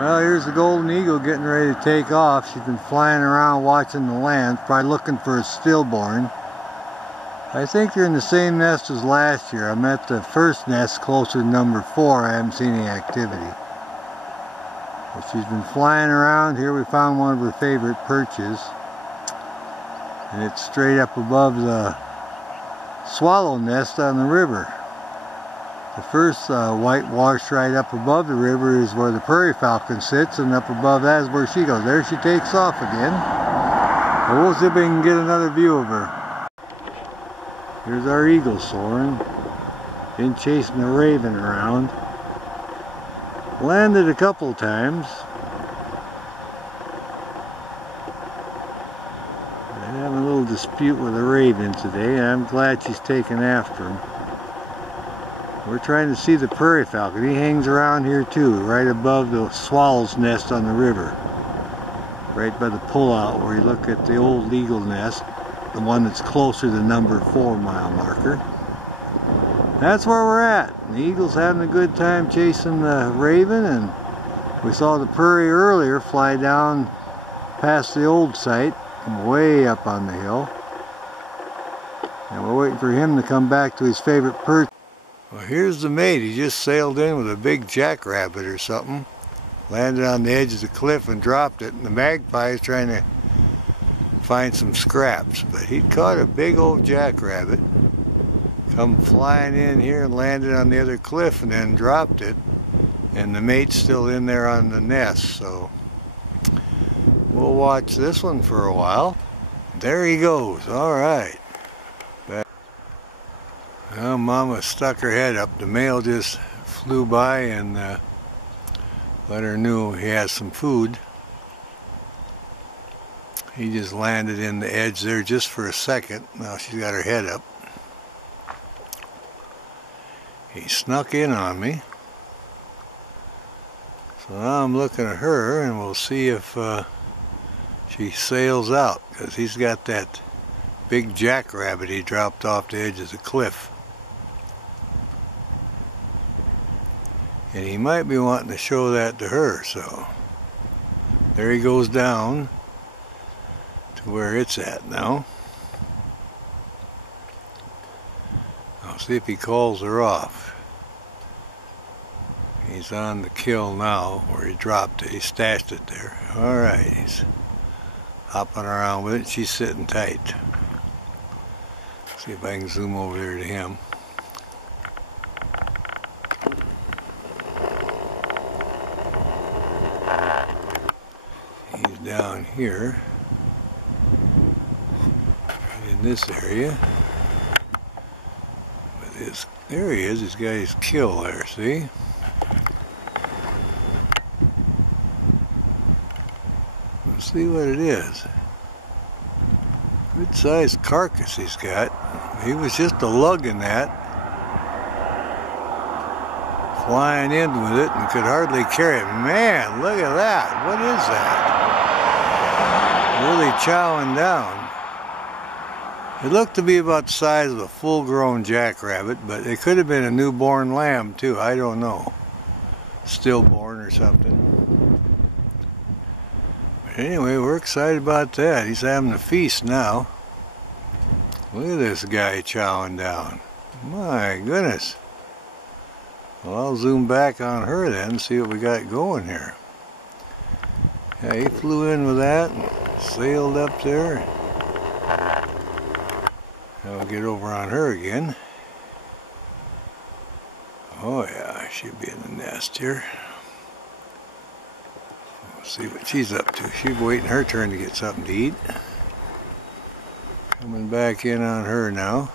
Well, here's the golden eagle getting ready to take off. She's been flying around watching the land, probably looking for a stillborn. I think they're in the same nest as last year. I'm at the first nest closer to number 4. I haven't seen any activity. But she's been flying around. Here we found one of her favorite perches. And it's straight up above the swallow nest on the river. The first whitewash right up above the river is where the prairie falcon sits, and up above that is where she goes. There she takes off again. Well, we'll see if we can get another view of her. Here's our eagle soaring. Been chasing the raven around. Landed a couple times. They're having a little dispute with the raven today. I'm glad she's taken after him. We're trying to see the prairie falcon. He hangs around here too, right above the swallow's nest on the river. Right by the pullout where you look at the old eagle nest, the one that's closer to the number 4 mile marker. That's where we're at. The eagle's having a good time chasing the raven, and we saw the prairie earlier fly down past the old site, way up on the hill. And we're waiting for him to come back to his favorite perch. Well, here's the mate. He just sailed in with a big jackrabbit or something. Landed on the edge of the cliff and dropped it. And the magpie is trying to find some scraps. But he'd caught a big old jackrabbit. Come flying in here and landed on the other cliff and then dropped it. And the mate's still in there on the nest. So we'll watch this one for a while. There he goes. All right. Well, Mama stuck her head up. The male just flew by and let her know he has some food. He just landed in the edge there just for a second. Now she's got her head up. He snuck in on me. So now I'm looking at her and we'll see if she sails out, because he's got that big jackrabbit he dropped off the edge of the cliff. And he might be wanting to show that to her, so there he goes down to where it's at now. I'll see if he calls her off. He's on the kill now where he dropped it. He stashed it there. Alright, he's hopping around with it. She's sitting tight. See if I can zoom over there to him. He's down here in this area. With his, there he is. He's got his kill there. See? Let's see what it is. Good sized carcass he's got. He was just a lugging that, flying in with it, and could hardly carry it. Man, look at that. What is that? Really chowing down. It looked to be about the size of a full-grown jackrabbit, but it could have been a newborn lamb too. I don't know. Stillborn or something. But anyway, we're excited about that. He's having a feast now. Look at this guy chowing down. My goodness. Well, I'll zoom back on her then and see what we got going here. Yeah, he flew in with that and sailed up there. I'll get over on her again. Oh yeah, she'll be in the nest here. We'll see what she's up to. She's waiting her turn to get something to eat. Coming back in on her now.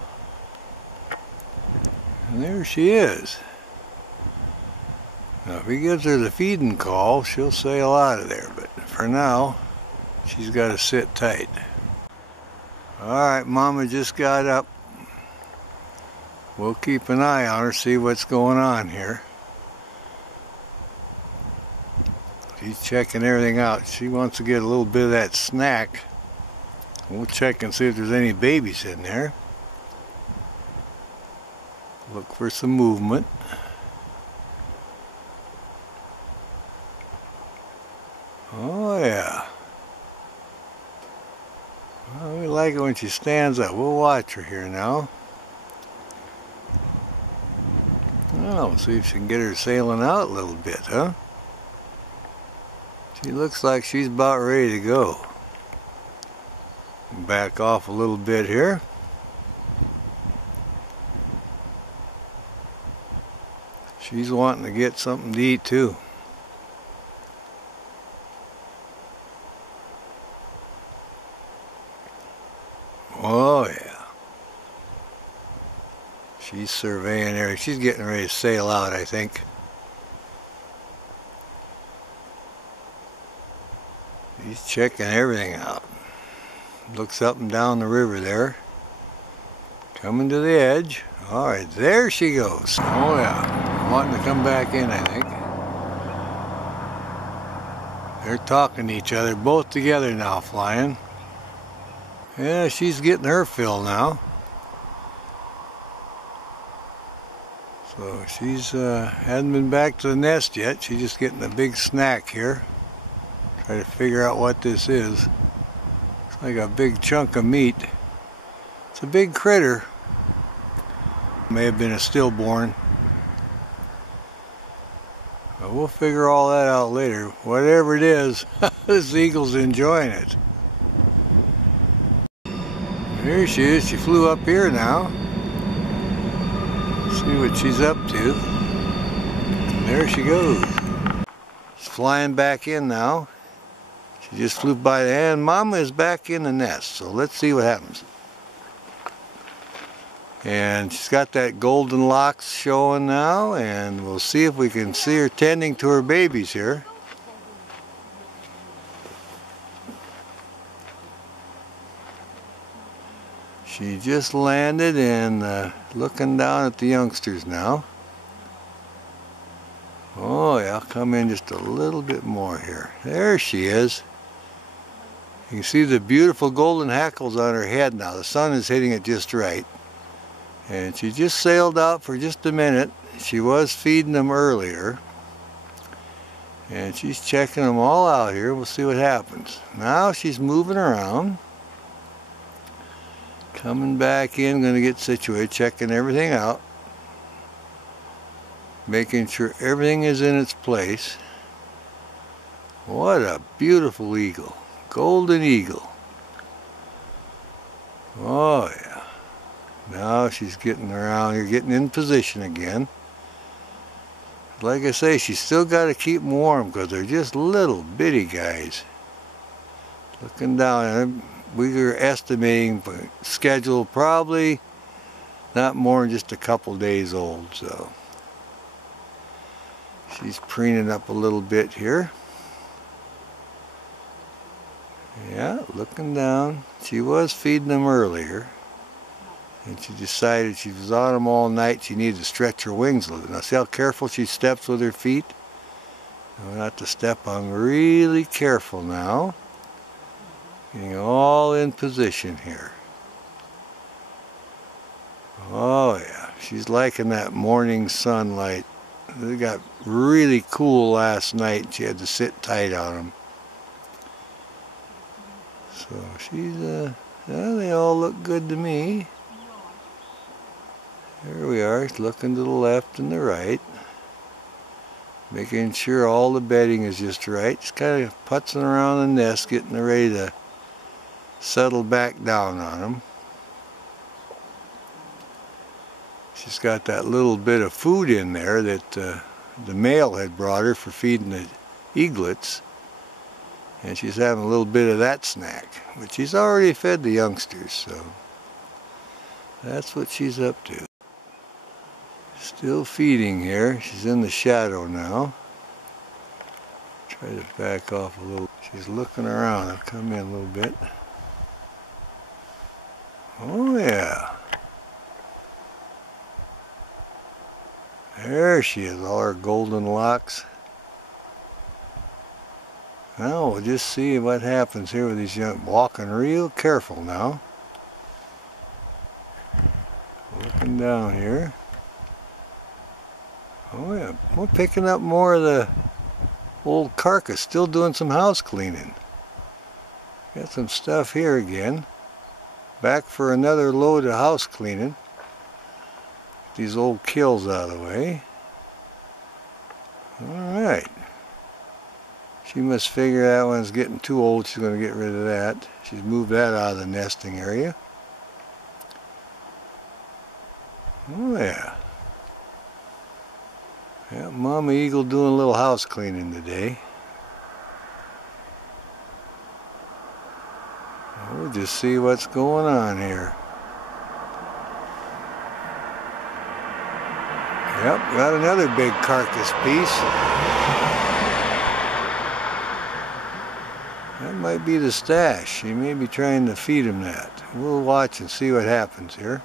And there she is. Now if he gives her the feeding call, she'll sail out of there. But for now, she's got to sit tight. Alright, Mama just got up. We'll keep an eye on her, see what's going on here. She's checking everything out. She wants to get a little bit of that snack. We'll check and see if there's any babies in there. Look for some movement. Oh yeah. Well, we like it when she stands up. We'll watch her here now. Oh, see if she can get her sailing out a little bit, huh? She looks like she's about ready to go. Back off a little bit here. She's wanting to get something to eat too. Oh yeah. She's surveying area. She's getting ready to sail out, I think. She's checking everything out. Looks up and down the river there. Coming to the edge. Alright, there she goes. Oh yeah. Wanting to come back in, I think. They're talking to each other, both together now, flying. Yeah, she's getting her fill now. So she's hasn't been back to the nest yet. She's just getting a big snack here. Try to figure out what this is. It's like a big chunk of meat. It's a big critter. May have been a stillborn. But we'll figure all that out later. Whatever it is, this eagle's enjoying it. Here she is. She flew up here now. See what she's up to. And there she goes. She's flying back in now. She just flew by the end. Mama is back in the nest, so let's see what happens. And she's got that golden locks showing now, and we'll see if we can see her tending to her babies here. She just landed and looking down at the youngsters now. Oh yeah, I'll come in just a little bit more here. There she is. You can see the beautiful golden hackles on her head now. The sun is hitting it just right. And she just sailed out for just a minute. She was feeding them earlier. And she's checking them all out here. We'll see what happens. Now she's moving around. Coming back in, going to get situated, checking everything out. Making sure everything is in its place. What a beautiful eagle. Golden eagle. Oh yeah. Now she's getting around here, getting in position again. Like I say, she's still got to keep them warm because they're just little bitty guys. Looking down at them, we were estimating schedule probably not more than just a couple days old, so she's preening up a little bit here. Yeah, looking down. She was feeding them earlier, and she decided she was on them all night. She needed to stretch her wings a little. Now see how careful she steps with her feet? Now, not to step on, really careful now. Getting all in position here. Oh yeah, she's liking that morning sunlight. They got really cool last night. She had to sit tight on them. So she's, well, they all look good to me. There we are, looking to the left and the right. Making sure all the bedding is just right. Just kind of putzing around the nest, getting ready to settle back down on them. She's got that little bit of food in there that the male had brought her for feeding the eaglets. And she's having a little bit of that snack, but she's already fed the youngsters, so that's what she's up to. Still feeding here. She's in the shadow now. Try to back off a little. She's looking around. I'll come in a little bit. Oh yeah. There she is, all her golden locks. Now we'll just see what happens here with these young, walking real careful now. Looking down here. Oh yeah, we're picking up more of the old carcass, still doing some house cleaning. Got some stuff here again. Back for another load of house cleaning. These old kills out of the way. Alright. She must figure that one's getting too old. She's going to get rid of that. She's moved that out of the nesting area. Oh yeah. Yeah, Mama Eagle doing a little house cleaning today. We'll just see what's going on here. Yep, got another big carcass piece. That might be the stash. She may be trying to feed him that. We'll watch and see what happens here.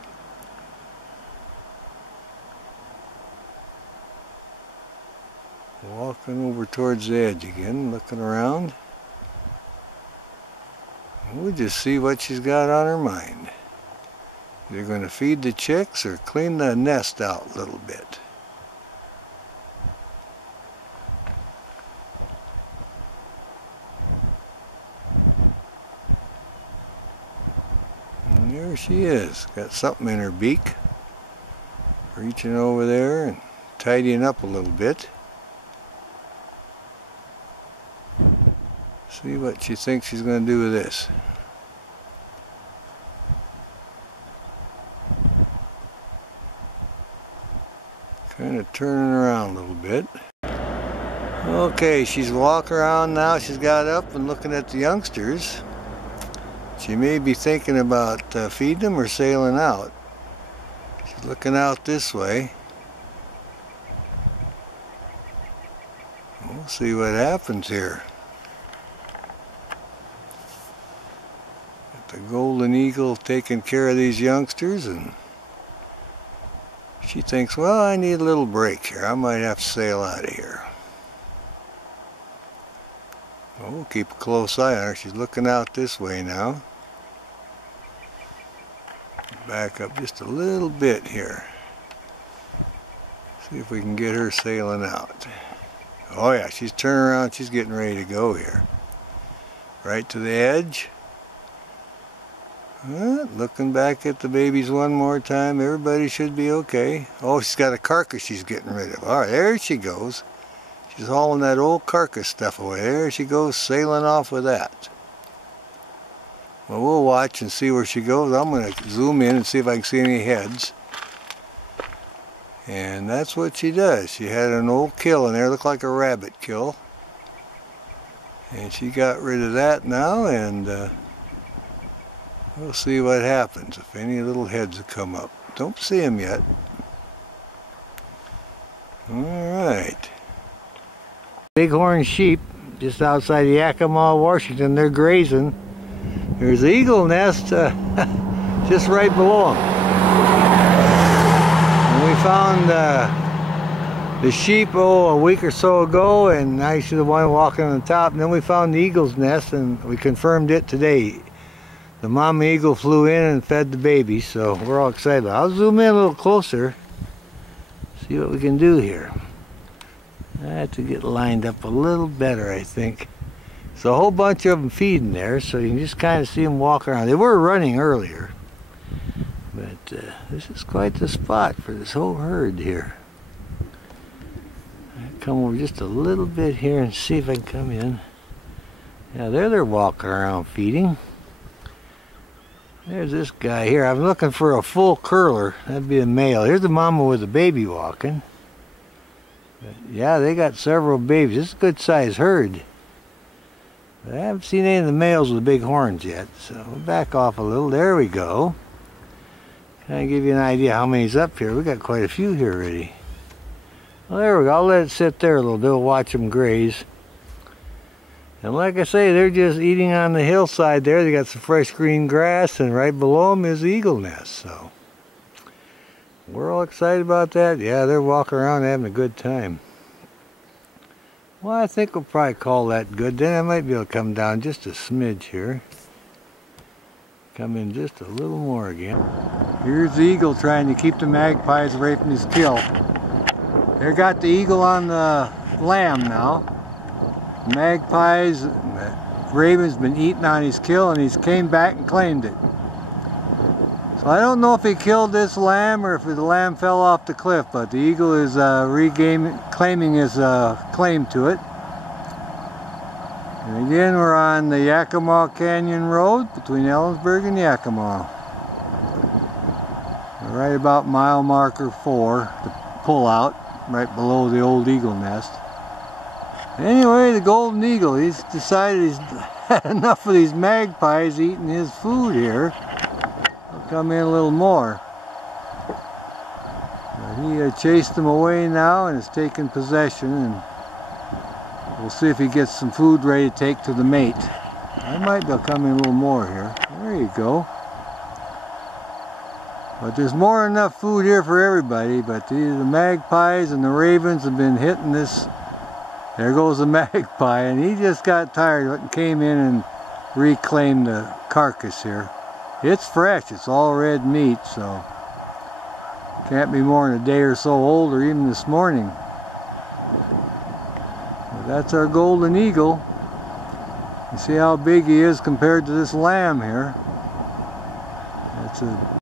Walking over towards the edge again, looking around. We'll just see what she's got on her mind. They're going to feed the chicks or clean the nest out a little bit. And there she is. Got something in her beak. Reaching over there and tidying up a little bit. See what she thinks she's going to do with this. Kind of turning around a little bit. Okay, she's walking around now. She's got up and looking at the youngsters. She may be thinking about feeding them or sailing out. She's looking out this way. We'll see what happens here. Got the golden eagle taking care of these youngsters, and she thinks, well, I need a little break here. I might have to sail out of here. Well, we'll keep a close eye on her. She's looking out this way now. Back up just a little bit here. See if we can get her sailing out. Oh yeah, she's turning around. She's getting ready to go here. Right to the edge. Looking back at the babies one more time. Everybody should be okay. Oh, she's got a carcass she's getting rid of. All right, there she goes. She's hauling that old carcass stuff away. There she goes, sailing off with that. Well, we'll watch and see where she goes. I'm going to zoom in and see if I can see any heads. And that's what she does. She had an old kill in there, looked like a rabbit kill. And she got rid of that now, and we'll see what happens if any little heads will come up. Don't see them yet. Alright. Bighorn sheep just outside Yakima, Washington. They're grazing. There's the eagle nest just right below them. And we found the sheep a week or so ago, and I see the one walking on the top. And then we found the eagle's nest, and we confirmed it today. The mama eagle flew in and fed the babies, so we're all excited. I'll zoom in a little closer, see what we can do here. I have to get lined up a little better, I think. So a whole bunch of them feeding there, so you can just kind of see them walk around. They were running earlier, but this is quite the spot for this whole herd here. I'll come over just a little bit here and see if I can come in. Yeah, there they're walking around feeding. There's this guy here. I'm looking for a full curler. That'd be a male. Here's the mama with the baby walking. But yeah, they got several babies. This is a good sized herd. But I haven't seen any of the males with big horns yet, so we'll back off a little. There we go. Kind of give you an idea how many's up here. We got quite a few here already. Well, there we go. I'll let it sit there a little bit. We'll watch them graze. And like I say, they're just eating on the hillside there. They got some fresh green grass, and right below them is the eagle nest. So we're all excited about that. Yeah, they're walking around having a good time. Well, I think we'll probably call that good. Then I might be able to come down just a smidge here. Come in just a little more again. Here's the eagle trying to keep the magpies away from his kill. They got the eagle on the lamb now. magpies, ravens been eating on his kill, and he's came back and claimed it. So I don't know if he killed this lamb or if the lamb fell off the cliff, but the eagle is claiming his claim to it. And again, we're on the Yakima Canyon Road between Ellensburg and Yakima. We're right about mile marker 4, the pullout, right below the old eagle nest. Anyway, the golden eagle, he's decided he's had enough of these magpies eating his food here. He'll come in a little more. He chased them away now and has taken possession, and we'll see if he gets some food ready to take to the mate. I might be coming a little more here. There you go. But there's more than enough food here for everybody, but the magpies and the ravens have been hitting this. There goes the magpie, and he just got tired of it and came in and reclaimed the carcass here. It's fresh, it's all red meat, so can't be more than a day or so old, or even this morning. But that's our golden eagle. You see how big he is compared to this lamb here. That's a